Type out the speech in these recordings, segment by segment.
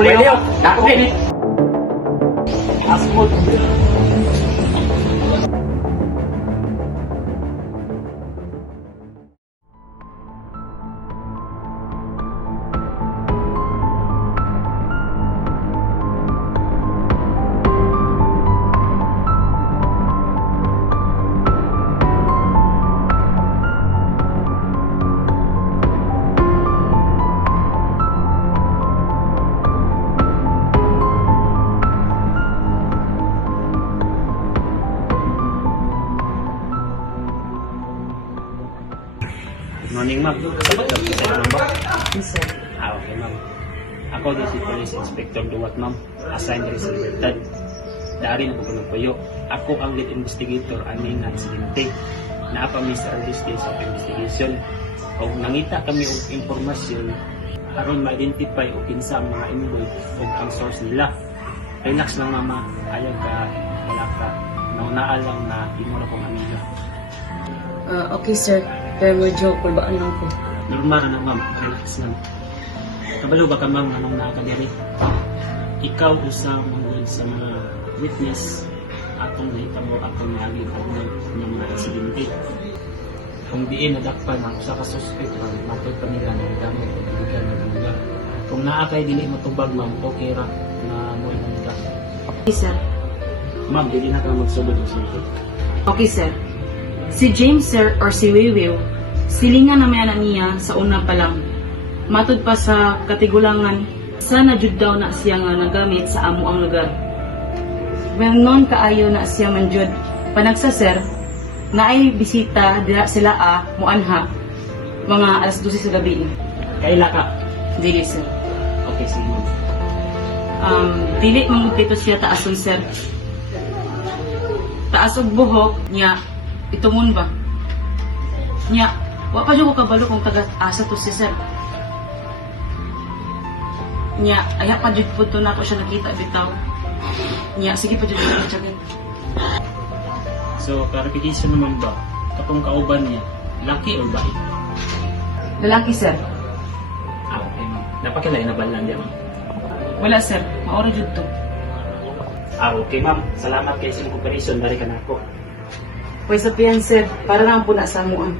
Mulai Leo, aku ini. Asmut. Morning, ma'am. Sa ma'am ba? Yes, sir. Okay, ma'am. Ako din si Police Inspector Duwat, ma'am. Assigned rin sa Libertad. Dari na ko puyo. Ako ang lead investigator aning aksidente. Naapa mi sa early stage of investigation. Kung nangita kami og impormasyon aron ma-identify o kinsa ang mga involved o ang source nila. Relax lang, mama. Ayaw ka, wala ka. Naunaan lang na imo na kong amiga. Okay, sir. Pero medyo kulbaan lang po. Normal na, ma'am. Relax lang. Kabalo ba ka, ma'am, anong nakakadiri? Ikaw usa mangod sa mga witness atong nahitabo atong naging pagod ng mga aksidente. Kung diin nadakpan ang usa ka suspect, ma'am, matod pa nila ng gamit o bigyan ng mga. Kung naa kay dili matubag, ma'am, okay ra na mo ka. Okay, sir. Ma'am, dili na ka magsugod o sunod. Okay, sir. Si James, sir, or si Wiwiw, silingan na may anak niya sa una pa lang. Matod pa sa katigulangan, sana jud daw na siya nga nagamit sa amo ang lugar. Well known kaayo na siya man jud. Panagsa, sir, na ay bisita dira sila muanha mga alas 12 sa gabi. Kaila ka? Dili, sir. Okay, sige, ma'am. Dili mangupito siya taason, sir. Taas og buhok niya, itungon ba? Niya, wa pa ko kabalo kung taga-asa to si sir. Niya, aya pa jud po to na ko siya nakita bitaw. Niya, sige pa jud ko check. So, clarification naman ba? Katong kauban niya, laki or baik? Lalaki, sir. Okay, ma'am. Napakilay na balan niya, ma'am. Wala, sir. Maora jud to. Okay, ma'am. Salamat kayo sa cooperation. Dari ka na ako. Pwes sa piyan, sir. Para lang po na sa amuan.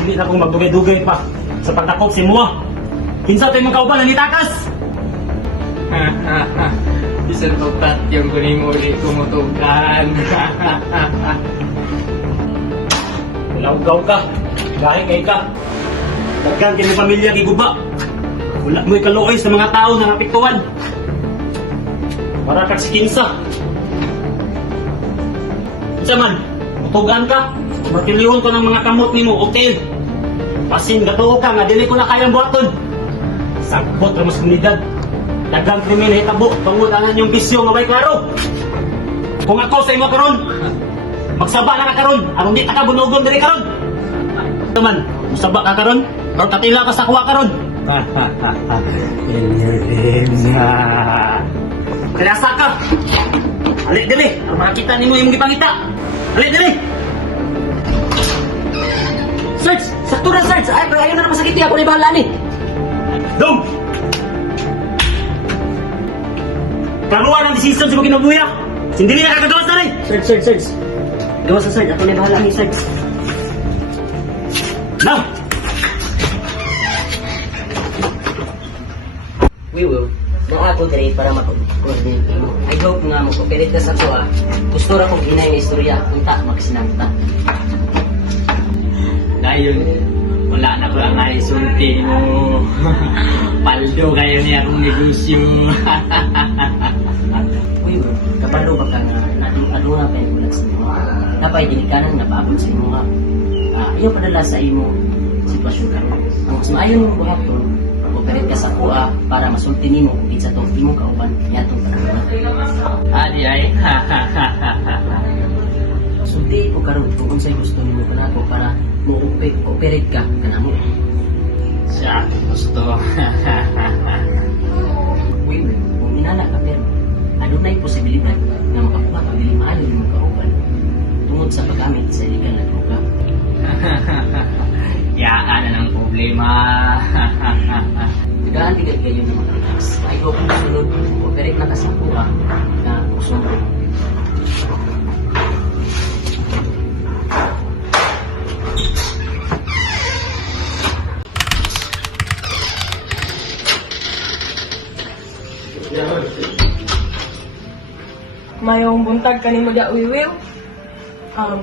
Hindi na akong magdugay-dugay pa sa pagtakop si Mua. Kinsa tayo mga kauban ang itakas? Isang tutat yung kuning ulit tumutugan. Ilawgaw ka. Gahi kay ka. Daghan kini pamilya giguba. Wala mo'y kaluoy sa mga tao na napiktuan. Para kag si Kinsa. Kinsa man, mutugan ka. Matiliyon ko ng mga kamot nimo, hotel. Pasin, gatuo ka nga, dili ko na kayang buhaton. Sagbot ra mas komunidad. Dagang krimen hitabo, pangutangan yung bisyo nga bay klaro. Kung ako sa imo karon, magsaba na ka karon, aron di ta ka bunugon diri karon. Naman, musaba ka karon, or katila ka sa kuha karon. Kalasa ka. Ali dili, makita nimo yung gipangita. Ali dili. sulti ako ni bahala ni. Dong! Karuan ang desisyon sa mga kinabuya. Sindili na kakagawas na rin. Sarge. Gawas sa Sarge, ako ni bahala ni Sarge. Now! We will. Nang ako diri para mag-coordinate mo. I hope nga mo cooperate ka sa tuwa. Gusto ra kong hinay nga istorya. Unta, magsinangta. Dayon, wala na ko ang naisulti mo. Paldo kayo niya akong negosyo. We will. Kapalo ba ka nga nating aduna pa yung ulat sa imo? Napay dinikanan na paabot sa imo nga. Ayaw padala sa imo sitwasyon karon. Ang mas maayon mong buhaton, cooperate ka sa kuha para masulti nimo kung kinsa tong imong kauban niyatong panahon. Adi ay. Sulti ko karon kung unsay gusto nimo kanato para mo cooperate ka kanamo. Siya, gusto. We will. Kung inana ka pero adunay posibilidad na makakuha ka dili maano nimong kauban tungod sa paggamit sa illegal na droga. Yaan na ng problema. Tigaan-tigan kayo ng mga alas. I hope kung sunod, cooperate na ka sa kuha na kusunod. Mayong buntag kanimo da wiwiw.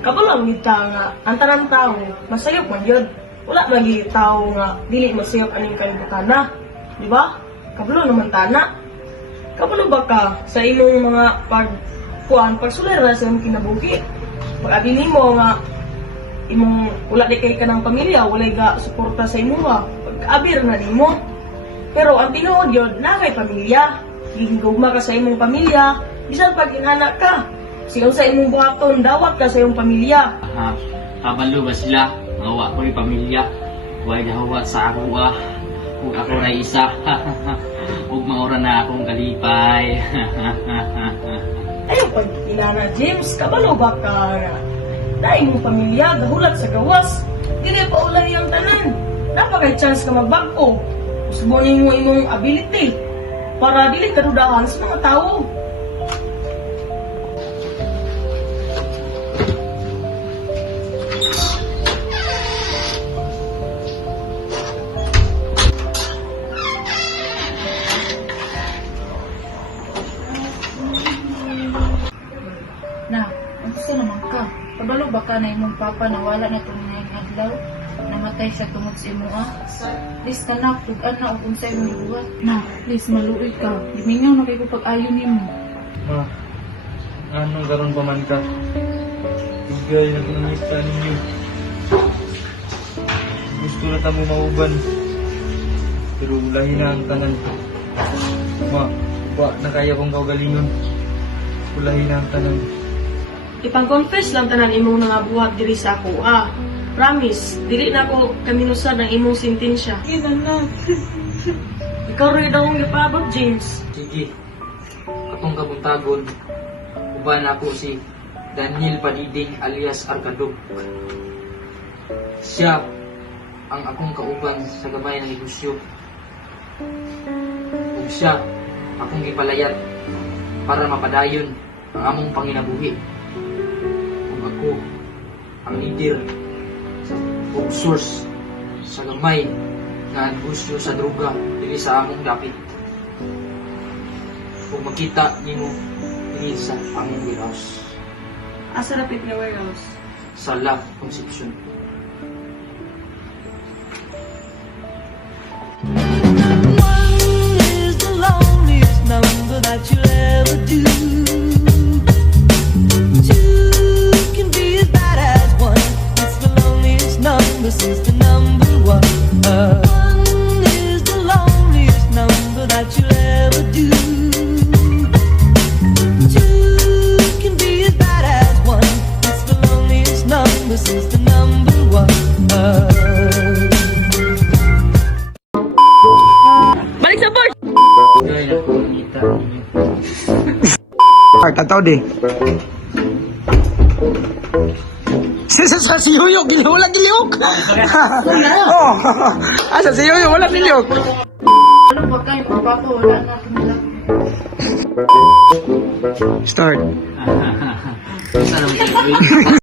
Kapalang kita nga ang tanang tao masayop man yun. Wala lagi tao nga dili masayop aning kalibutana. Di ba? Kabalo naman tana. Kabalo ba ka sa imong mga pagsulera sa imong kinabuhi? Pag-abi nimo nga imong wala di kay kanang pamilya, wala ga suporta sa imo nga. Pag-abi na nimo. Pero ang tinuod yun, na kay pamilya. Gigugma ka sa imong pamilya, bisan pag inanak ka. Sigaw sa imong buhaton, dawat ka sa imong pamilya. Kabalo ba sila? Mawa ko yung pamilya. Huwag nahawat sa ako kung ako na isa. Huwag maura na akong kalipay. Ayun pag inana James, kabalo ba ka na? Dahil imong pamilya, dahulat sa gawas. Dili pa ulay ang tanan. Napakay chance ka magbago. Usbonin mo imong ability para dili ka dudahan sa mga tao. Na, ang gusto naman ka. Kabalo ba ka na imong papa na wala na itong ngayong adlaw? Namatay sa tungod sa imo Please ka na, tugan na o unsay mong buhat. Na, please maluoy ka. Gimingaw na kayo pag-ayon nimo. Ma, anong karon pa man ka? Bigay na pinangita ninyo. Gusto na tamo mauban. Pero lahi na ang tanan. Ma, ba na kaya kong kaugalingon. Lahi na ang tanan. Ipang-confess lang tanan imong mga buhat diri sa ako. Promise, dili na ako kaminusan ng imong sentensya. Ikaw rin daw ang ipabot, James. Sige, katong kabuntagon, uban ako si Daniel Padiding alias Arcadog. Siya ang akong kauban sa gabay ng negosyo. Ug siya akong gipalayat para mapadayon ang among panginabuhi. Ug ako ang leader ug source sa gamay nga negosyo sa droga dili sa among dapit. Kung makita nimo dili sa among warehouse Asa rapit nga warehouse? sa Love Conception. One is the loneliest number that you'll ever do. Two can be as bad as one. It's the loneliest number since the number one. One is the loneliest number that you'll ever do. Two can be as bad as one. It's the loneliest number since the number one. Balik sa board! Gay na ko ngita ninyo. Tataw di. Asa si Yoyo? Wala giliyok. Oh. Asa si Yoyo? Wala giliyok. Ano ba kayo mga papa? Wala na kanila. Start. Sana mo